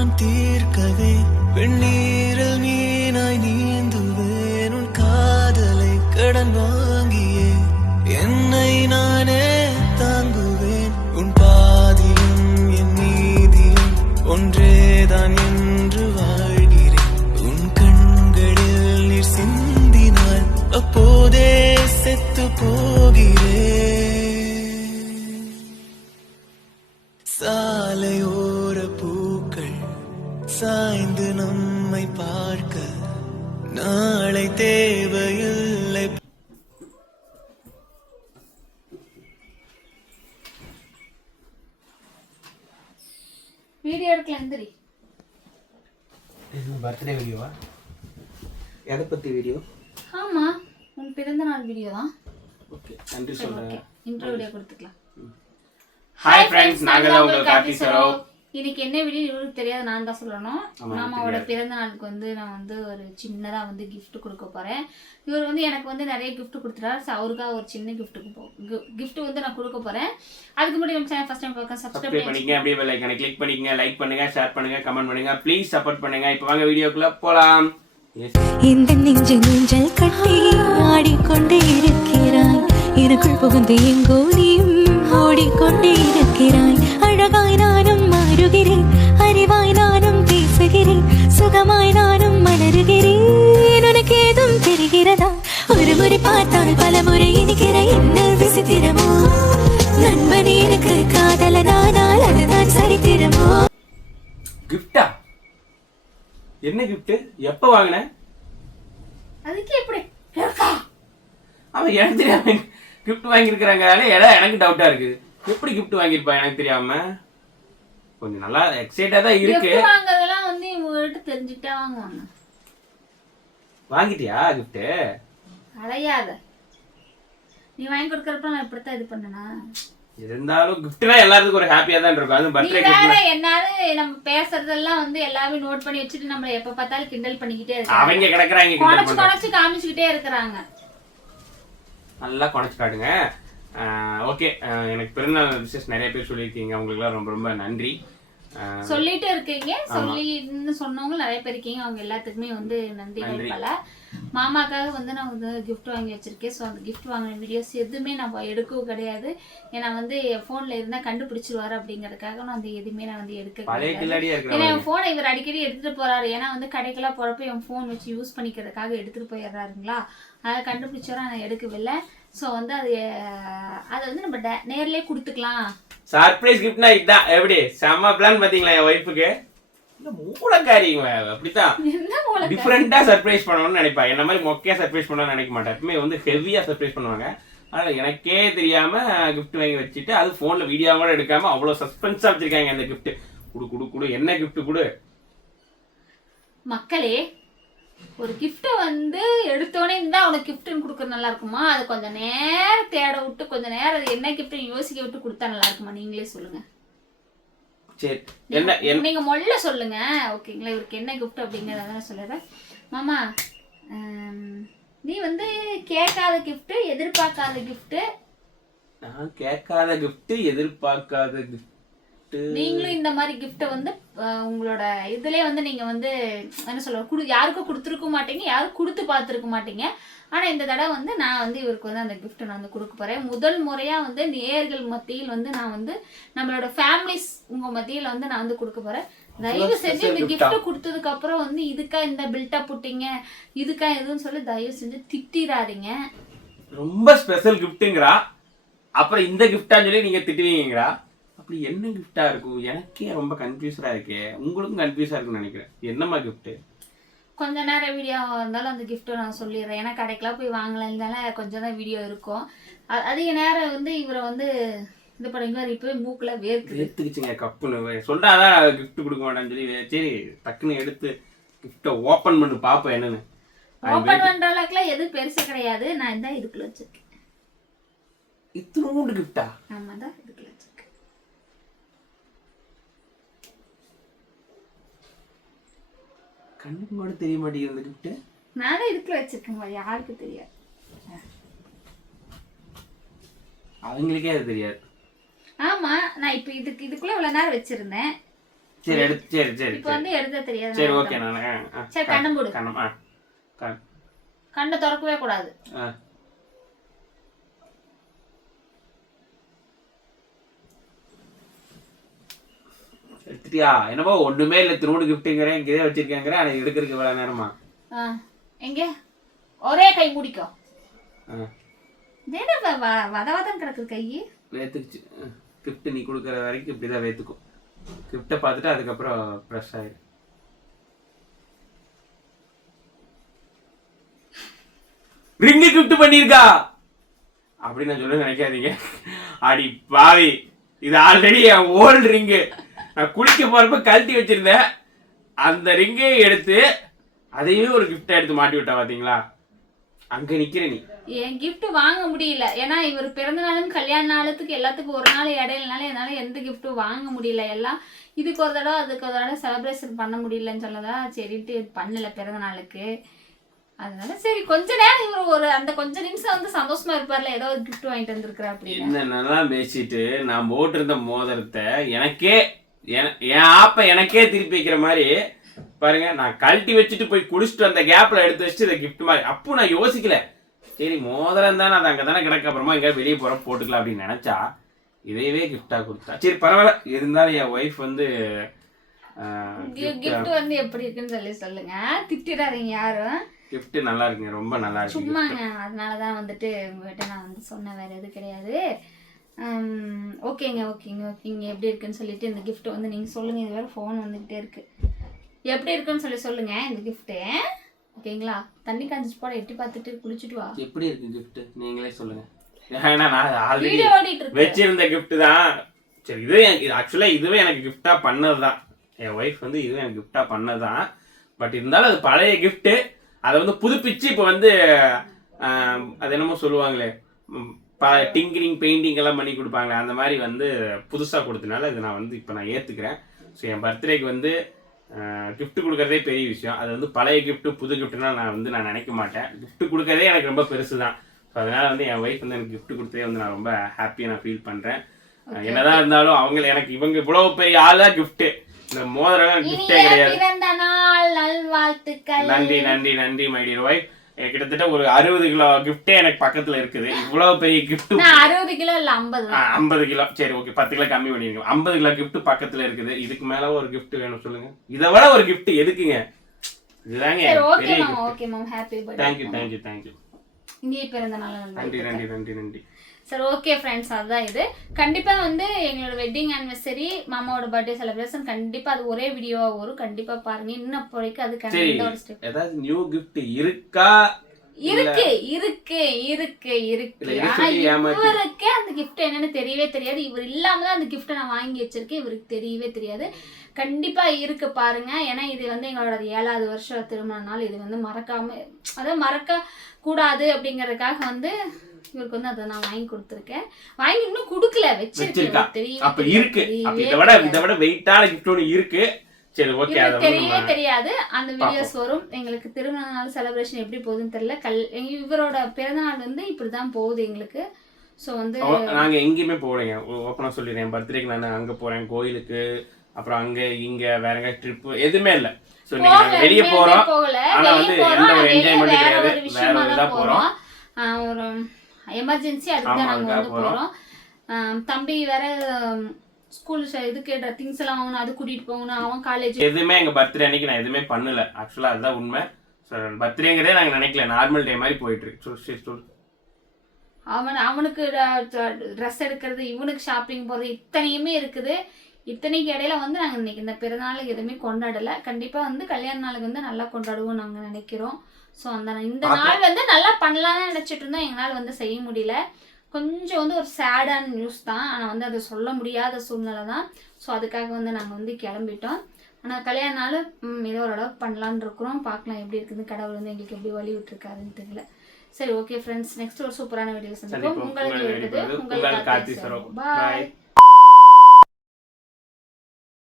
நான் தீர்க்கவே வெந்நீரில் மீனாய் நீந்துவேன். உன் காதலை கடன் வாங்கியே என்னை நானே தாங்குவேன். உன் பாதியும் என் நீதியும் ஒன்றேதான் என்று வாழ்கிறேன். உன் கண்களில் நீர் சிந்தினால் அப்போதே செத்து போகிறேன். சாய்ந்து நம்மை பார்க்க நாளை தேவையில்லை. வீடியோ எடுக்கல எந்திரி. இது பர்த்டே வீடியோவா எதை பற்றி வீடியோ ஆமா உன் பிறந்த நாள் வீடியோ தான். ஓகே நன்றி ஓகே சொல்கிறேன் இன்ட்ரோ வீடியோ கொடுத்துக்கலாம். ஹாய் ஃப்ரெண்ட்ஸ் நாங்கள் தான் உங்கள் கார்த்தி சரோ இன்னைக்கு என்ன வீடியோ இவருக்கு தெரியாது நான் தான் சொல்லணும். மாமாவோட பிறந்த நாளுக்கு வந்து நான் வந்து ஒரு சின்னதா வந்து gift கொடுக்க போறேன். இவர் வந்து எனக்கு வந்து நிறைய gift கொடுத்துட்டாரு. ஸோ அவருக்காக ஒரு சின்ன gift gift வந்து நான் கொடுக்க போறேன். அதுக்கு முன்னாடி நம்ம சேனல் ஃபர்ஸ்ட் டைம் பார்க்க சப்ஸ்கிரைப் பண்ணிக்கங்க. அப்படியே பெல் ஐக்கனை கிளிக் பண்ணிக்கங்க லைக் பண்ணுங்க ஷேர் பண்ணுங்க கமெண்ட் பண்ணுங்க ப்ளீஸ் சப்போர்ட் பண்ணுங்க. இப்போ வாங்க வீடியோக்குள்ள போலாம். இந்த நெஞ்சு நெஞ்சல் கட்டி ஆடிக்கொண்டே இருக்கிறாய். எனக்குள் புகுந்து எங்கோ நீயும் ஓடிக்கொண்டே இருக்கிறாய் அழகாய் நானும் மாறுகிறேன். அறிவாய் நானும் பேசுகிறேன். சுகமாய் நானும் மலருகிறேன். உனக்கு ஏதும் தெரிகிறதா? ஒரு முறை பார்த்தால் பல முறை இனிக்கிற என்ன விசித்திரமோ? நண்பனே எனக்கு காதலனானால் அதுதான் சரித்திரமோ? கிஃப்டா? என்ன கிஃப்ட் எப்போ வாங்கின? அதுக்கு எப்படி? அவன் எனக்கு தெரியாம கிஃப்ட் வாங்கியிருக்கிறாங்கனால இடம் எனக்கு டவுட்டா இருக்குது எப்படி கிஃப்ட் வாங்கியிருப்பா எனக்கு தெரியாம? கொஞ்சம் நல்லா எக்ஸைட்டா தான் இருக்கு. வாங்குறதெல்லாம் வந்து இவங்ககிட்ட தெரிஞ்சுக்கிட்டே வாங்குவாங்க. வாங்கிட்டியா கிஃப்ட் அலையாத. நீ வாங்கி கொடுக்கறப்ப நான் இப்படித்தான் இது பண்ணனா? இருந்தாலும் கிஃப்ட்னா எல்லாத்துக்கும் ஒரு ஹாப்பியா தான் இருக்கும். நீ பர்த்டே கிஃப்ட் என்னாலும் நம்ம பேசுறதெல்லாம் வந்து எல்லாமே நோட் பண்ணி வச்சுட்டு நம்மள எப்ப பார்த்தாலும் கிண்டல் பண்ணிக்கிட்டே இருக்காங்க. அவங்க கிடக்குறாங்க குறைச்சு. குறைச்சு காமிச்சுக்கிட்டே இருக்கிறாங்க. நல்லா குறைச்சி காட்டுங்க. ஓகே. எனக்கு பிறந்த விசேஷம் நிறைய பேர் சொல்லியிருக்கீங்க. அவங்களுக்குலாம் ரொம்ப ரொம்ப நன்றி. சொல்லிட்டு இருக்கீங்க. சொல்லி சொன்னவங்க நிறைய பேர் இருக்கீங்க. அவங்க எல்லாத்துக்குமே வந்து நன்றிகள் நன்றி. பல மாமாக்காக வந்து நான் வந்து gift வாங்கி வச்சிருக்கேன். ஸோ அந்த gift வாங்கின வீடியோஸ் எதுவுமே நம்ம எடுக்கவும் கிடையாது. ஏன்னா வந்து என் ஃபோனில் இருந்தால் கண்டுபிடிச்சிருவாரு அப்படிங்கறதுக்காக நான் அந்த எதுவுமே நான் வந்து எடுக்க ஏன்னா என் ஃபோனை இவர் அடிக்கடி எடுத்துட்டு போறாரு. ஏன்னா வந்து கடைக்கெல்லாம் போறப்ப என் ஃபோன் வச்சு யூஸ் பண்ணிக்கிறதுக்காக எடுத்துட்டு போயிடுறாருங்களா? அதை கண்டுபிடிச்சோட நான் எடுக்கவில்லை. ஸோ வந்து அது அதை வந்து நம்ம டே- நேர்லயே கொடுத்துக்கலாம். சர்ப்ரைஸ் கிஃப்ட்னா இதுதான் எப்படி? செம்ம பிளான் பாத்தீங்களா என் ஒய்ஃபுக்கு மூலக்காரிங்க அப்படித்தான். டிஃப்ரெண்டா சர்ப்ரைஸ் பண்ணணும்னு நினைப்பா. என்ன மாதிரி மொக்கையா சர்ப்ரைஸ் பண்ணணும்னு நினைக்க மாட்டேன் எப்பவுமே வந்து ஹெவியா சர்ப்ரைஸ் பண்ணுவாங்க. அதனால எனக்கே தெரியாம gift வாங்கி வச்சுட்டு அது போன்ல வீடியோ கூட எடுக்காம அவ்வளவு சஸ்பென்ஸா வச்சிருக்காங்க அந்த gift. குடு குடு குடு. என்ன gift குடு? மக்களே ஒரு கிஃப்ட்டை வந்து எடுத்தோடனே இருந்தா உனக்கு கிஃப்ட்னு கொடுக்கறது நல்லா இருக்குமா? அது கொஞ்சம் நேரம் தேட விட்டு கொஞ்சம் நேரம் அது என்ன கிஃப்ட்னு யோசிக்க விட்டு கொடுத்தா நல்லா இருக்குமா? நீங்களே சொல்லுங்க. சரி. என்ன நீங்க முதல்ல சொல்லுங்க. ஓகேங்களா? இவருக்கு என்ன கிஃப்ட் அப்படிங்கறத நான் சொல்லிடுறேன் மாமா நீ வந்து கேட்காத gift எதிர்பார்க்காத நான் கேட்காத gift எதிர்பார்க்காத நீங்களும் இந்த மாதிரி கிஃப்ட்டை வந்து உங்களோட இதுலயே வந்து நீங்க வந்து என்ன சொல்ல குடு யாருக்கும் கொடுத்துருக்க மாட்டீங்க யாரும் கொடுத்து பார்த்துருக்க மாட்டீங்க. ஆனா இந்த தடவை வந்து நான் வந்து இவருக்கு வந்து அந்த gift நான் வந்து கொடுக்க போறேன். முதல் முறையா வந்து நேர்கள் மத்தியில் வந்து நான் வந்து நம்மளோட ஃபேமிலிஸ் உங்க மத்தியில வந்து நான் வந்து கொடுக்க போறேன். தயவு செஞ்சு இந்த gift கொடுத்ததுக்கு அப்புறம் வந்து இதுக்கா இந்த பில்டப் புட்டிங்க இதுக்கா எதுவும் சொல்லி தயவு செஞ்சு திட்டிடாதீங்க. ரொம்ப ஸ்பெஷல் கிஃப்ட்டுங்கிறா அப்புறம் இந்த கிஃப்டான்னு சொல்லி நீங்க திட்டுவீங்கங்கிறா. அப்படி என்ன கிஃப்டா இருக்கும்? எனக்கே ரொம்ப கன்ஃபியூஸரா இருக்கே. உங்களுக்கும் கன்ஃபியூஸா இருக்குன்னு நினைக்கிறேன். என்னம்மா கிஃப்ட் கொஞ்ச நேரம் வீடியோ இருந்தாலும் அந்த கிஃப்ட்டை நான் சொல்லிடுறேன். ஏன்னா கடைக்கெல்லாம் போய் வாங்கலைனால கொஞ்சம் தான் வீடியோ இருக்கும். அதிக நேரம் வந்து இவரை வந்து இது பண்ணுங்க இப்போ மூக்குல வேர்க்குது. எடுத்துக்கிச்சுங்க கப்புன்னு. சொல்றாதான் கிஃப்ட் கொடுக்க மாட்டான்னு சொல்லி சரி டக்குன்னு எடுத்து கிஃப்டை ஓப்பன் பண்ணு பாப்போம் என்னன்னு. ஓப்பன் பண்ற அளவுக்குலாம் எதுவும் பெருசு கிடையாது. நான் இந்த இதுக்குள்ள வச்சிருக்கேன். இத்தினூண்டு கிஃப்டா ஆமா தான் இதுக்குள்ள வச்சிருக்கேன் கண்ணுக்கு கூட தெரிய மாட்டேங்குது இந்த கிஃப்ட் நானே இதுக்குள்ள வச்சிருக்கேன் யாருக்கு தெரியாது. அவங்களுக்கே அது தெரியாது. ஆமா நான் இப்போ இதுக்கு இதுக்குள்ள இவ்வளவு நேரம் வச்சிருந்தேன். சரி எடுத்து சரி சரி இப்போ வந்து எழுத தெரியாது சரி ஓகே. நான் சரி, கண்ணை மூடு. கண்ணம் ஆ கண். கண்ணை திறக்கவே கூடாது. எடுத்துட்டியா? என்னமோ ஒண்ணுமே இல்லை திருமண கிஃப்ட்டுங்கிறேன் இங்கே வச்சிருக்கேங்கிற ஆனால் எடுக்கிறதுக்கு இவ்வளோ நேரமா? எங்க? ஒரே கை முடிக்கோ. என்ன வத வதம் கிடக்குது கை? வேத்துக்குச்சு. கிஃப்ட் நீ கொடுக்குற வரைக்கும் இப்படி தான் வேத்துக்கும் கிஃப்ட்டை பார்த்துட்டு அதுக்கப்புறம் ஃப்ரெஷ் ஆயிடும் ரிங்கு கிஃப்ட் பண்ணியிருக்கா? அப்படின்னு நான் சொல்ல நினைக்காதீங்க. அடி பாவி இது ஆல்ரெடி என் ஓல்டு ரிங்கு நான் குளிக்க போறப்ப கழட்டி வச்சிருந்தேன். அந்த ரிங்கை எடுத்து அதையுமே ஒரு கிஃப்டா எடுத்து மாட்டி விட்டா பாத்தீங்களா? அங்க நிக்கிற நீ. என் gift வாங்க முடியல. ஏன்னா இவர் பிறந்த நாளும் கல்யாண நாளுக்கு எல்லாத்துக்கும் ஒரு நாள் இடையிலனால என்னால எந்த கிஃப்ட்டும் வாங்க முடியல. எல்லாம் இதுக்கு ஒரு தடவை அதுக்கு ஒரு தடவை செலிப்ரேஷன் பண்ண முடியலன்னு சொல்லதான் சரின்ட்டு பண்ணல பிறந்த நாளுக்கு. அதனால சரி கொஞ்ச நேரம் இவர் ஒரு அந்த கொஞ்ச நிமிஷம் வந்து சந்தோஷமா இருப்பார்ல ஏதோ ஒரு gift வாங்கிட்டு வந்திருக்கிறா அப்படின்னு. என்னென்னலாம் பேசிட்டு நான் போட்டிருந்த மோதிரத்தை எனக்கே என- என் ஆப்பை எனக்கே திருப்பி வைக்கிற மாதிரி பாருங்க நான் கழட்டி வச்சுட்டு போய் குளிச்சுட்டு அந்த கேப்ல எடுத்து வச்சுட்டு இதை கிஃப்ட் மாதிரி. அப்போ நான் யோசிக்கல. சரி மோதிரம் தானே அது அங்கே தானே கிடக்க. அப்புறமா எங்கேயா வெளியே போகிறோம் போட்டுக்கலாம் அப்படின்னு நினச்சா இதையவே கிஃப்டாக கொடுத்தா. சரி பரவாயில்ல. இருந்தாலும் என் ஒய்ஃப் வந்து கிஃப்ட் வந்து எப்படி இருக்குன்னு சொல்லி சொல்லுங்க. திட்டிடாதீங்க யாரும். கிஃப்ட் நல்லா இருக்குங்க. ரொம்ப நல்லா இருக்கு சும்மாங்க. அதனால தான் வந்துட்டு உங்ககிட்ட நான் வந்து சொன்னேன். வேறு எதுவும் கிடையாது. ஓகேங்க ஓகேங்க ஓகேங்க. எப்படி இருக்குன்னு சொல்லிட்டு இந்த gift வந்து நீங்கள் சொல்லுங்கள் இது வேறு ஃபோன் வந்துக்கிட்டே இருக்கு. எப்படி இருக்குன்னு சொல்லி சொல்லுங்க இந்த gift ஓகேங்களா? தண்ணி காஞ்சிச்சு போட எட்டி பார்த்துட்டு குளிச்சுட்டு வா. எப்படி இருக்கு கிஃப்ட் நீங்களே சொல்லுங்க. ஏன்னா நான் ஆல்ரெடி வச்சிருந்த gift தான். சரி இது ஆக்சுவலாக இதுவே எனக்கு gift-ஆ பண்ணது தான் என் ஒய்ஃப் வந்து இதுவே எனக்கு gift-ஆ பண்ணது தான் பட் இருந்தாலும் அது பழைய gift அதை வந்து புதுப்பிச்சு இப்போ வந்து அது என்னமோ சொல்லுவாங்களே. ப டிங்கரிங் பெயிண்டிங் எல்லாம் பண்ணி கொடுப்பாங்களே அந்த மாதிரி வந்து புதுசாக கொடுத்தனால இது நான் வந்து இப்போ நான் ஏற்றுக்கிறேன் ஸோ என் பர்த்டேக்கு வந்து gift கொடுக்கறதே பெரிய விஷயம். அது வந்து பழைய gift புது கிஃப்ட்னா நான் வந்து நான் நினைக்க மாட்டேன். Gift கொடுக்கறதே எனக்கு ரொம்ப பெருசு தான் ஸோ அதனால வந்து என் ஒய்ஃப் வந்து எனக்கு gift கொடுத்ததே வந்து நான் ரொம்ப ஹாப்பியாக நான் ஃபீல் பண்ணுறேன் என்னதான் இருந்தாலும் அவங்க எனக்கு இவங்க இவ்வளவு பெரிய ஆளா gift. இந்த மோதிரம் கிஃப்டே கிடையாது. நன்றி நன்றி நன்றி மை டியர் ஒய்ஃப் கிட்டத்தட்ட ஒரு அறுபது கிலோ கிஃப்டே எனக்கு பக்கத்துல இருக்குது. இவ்வளவு பெரிய நான் அறுபது கிலோ இல்லை ஐம்பது கிலோ. சரி ஓகே பத்து கிலோ கம்மி பண்ணிருங்க ஐம்பது கிலோ gift பக்கத்துல இருக்குது. இதுக்கு மேல ஒரு gift வேணும் சொல்லுங்க. இதை விட ஒரு gift எதுக்குங்க? இதுதாங்க. தேங்க்யூ தேங்க்யூ தேங்க்யூ இனிய பிறந்த நாள் நன்றி நன்றி நன்றி நன்றி. சரி ஓகே ஃப்ரெண்ட்ஸ் அதுதான் இது. கண்டிப்பா வந்து எங்களோட வெட்டிங் ஆனிவர்சரி மாமாவோட பர்த்டே செலிப்ரேஷன் கண்டிப்பா அது ஒரே வீடியோவா வரும். கண்டிப்பா பாருங்க இன்னும் அப்போ வரைக்கும் அதுக்கான சரி எந்த ஒரு ஸ்டெப் ஏதாவது நியூ gift இருக்கா? இருக்கு இருக்கு இருக்கு இருக்கு. ஆனா இவருக்கு அந்த கிஃப்ட் என்னன்னு தெரியவே தெரியாது. இவர் இல்லாம தான் அந்த கிஃப்ட்டை நான் வாங்கி வச்சிருக்கேன். இவருக்கு தெரியவே தெரியாது. கண்டிப்பா இருக்கு பாருங்க. ஏன்னா இது வந்து எங்களோட ஏழாவது வருஷம் திருமண நாள். இது வந்து மறக்காம அதாவது மறக்க கூடாது அப்படிங்கறதுக்காக வந்து இவருக்கு வந்து அதை நான் வாங்கி கொடுத்துருக்கேன். வாங்கி இன்னும் கொடுக்கல. வச்சிருக்கேன் தெரியாது. இருக்கு. இதை விட. இதை விட வெயிட்டான gift ஒன்று இருக்கு. சரி ஓகே அதை தெரியவே தெரியாது. அந்த வீடியோஸ் வரும். எங்களுக்கு திருமண நாள் செலிப்ரேஷன் எப்படி போகுதுன்னு தெரியல. கல் இவரோட பிறந்த நாள் வந்து இப்படிதான் போகுது எங்களுக்கு. ஸோ வந்து நாங்க எங்கேயுமே போகலைங்க. ஓப்பனா சொல்லிடுறேன். பர்த்டேக்கு நான் அங்க போறேன் கோயிலுக்கு. அப்புறம் அங்க இங்க வேற எங்க ட்ரிப் எதுவுமே இல்ல. சோ இன்னைக்கு நாங்க போகல, வெளிய எங்கேயுமே போறோம். போகல. ஆனா வெளிய வந்து எந்த ஒரு வேற கிடையாது. வேற ஒரு தான் இதா போறோம். ஆஹ் ஒரு எமர்ஜென்சி அதுக்கு தான் ஆமா, நாங்க அதுக்காக வந்து ஆஹ் தம்பி வேற ஸ்கூல் இதுக்கு திங்ஸ் எல்லாம் வாங்கணும் அது கூட்டிட்டு போகணும் அவன் காலேஜ் எதுவுமே எங்க பர்த்டே அன்னைக்கு நான் எதுவுமே பண்ணல. ஆக்சுவலா அதுதான் உண்மை. பர்த்டேங்கிறதே நாங்க நினைக்கல. நார்மல் டே மாதிரி போயிட்டு இருக்கு. அவன் அவனுக்கு ட்ரெஸ் எடுக்கிறது இவனுக்கு ஷாப்பிங் போகிறது இத்தனையுமே இருக்குது. இத்தனைக்கு இடையில வந்து நாங்கள் இன்னைக்கு இந்த பிறந்தநாளுக்கு எதுவுமே கொண்டாடலை. கண்டிப்பாக வந்து கல்யாண நாளுக்கு வந்து நல்லா கொண்டாடுவோம் நாங்கள் நினைக்கிறோம். ஸோ அந்த இந்த நாள் வந்து நல்லா பண்ணலாம்னு நினச்சிட்டு இருந்தோம். எங்களால் வந்து செய்ய முடியல. கொஞ்சம் வந்து ஒரு சேடான நியூஸ் தான். ஆனால் வந்து அதை சொல்ல முடியாத சூழ்நிலை தான். ஸோ அதுக்காக வந்து நாங்கள் வந்து கிளம்பிட்டோம். ஆனால் கல்யாண நாள் ஏதோ ஓரளவுக்கு பண்ணலான்னு இருக்கிறோம். பார்க்கலாம் எப்படி இருக்குது கடவுள் வந்து எங்களுக்கு எப்படி வழி விட்டுருக்காருன்னு தெரியல. சரி ஓகே ஃப்ரெண்ட்ஸ் நெக்ஸ்ட் ஒரு சூப்பரான வீடியோ சந்திப்போம். உங்களுக்கு. பாய்.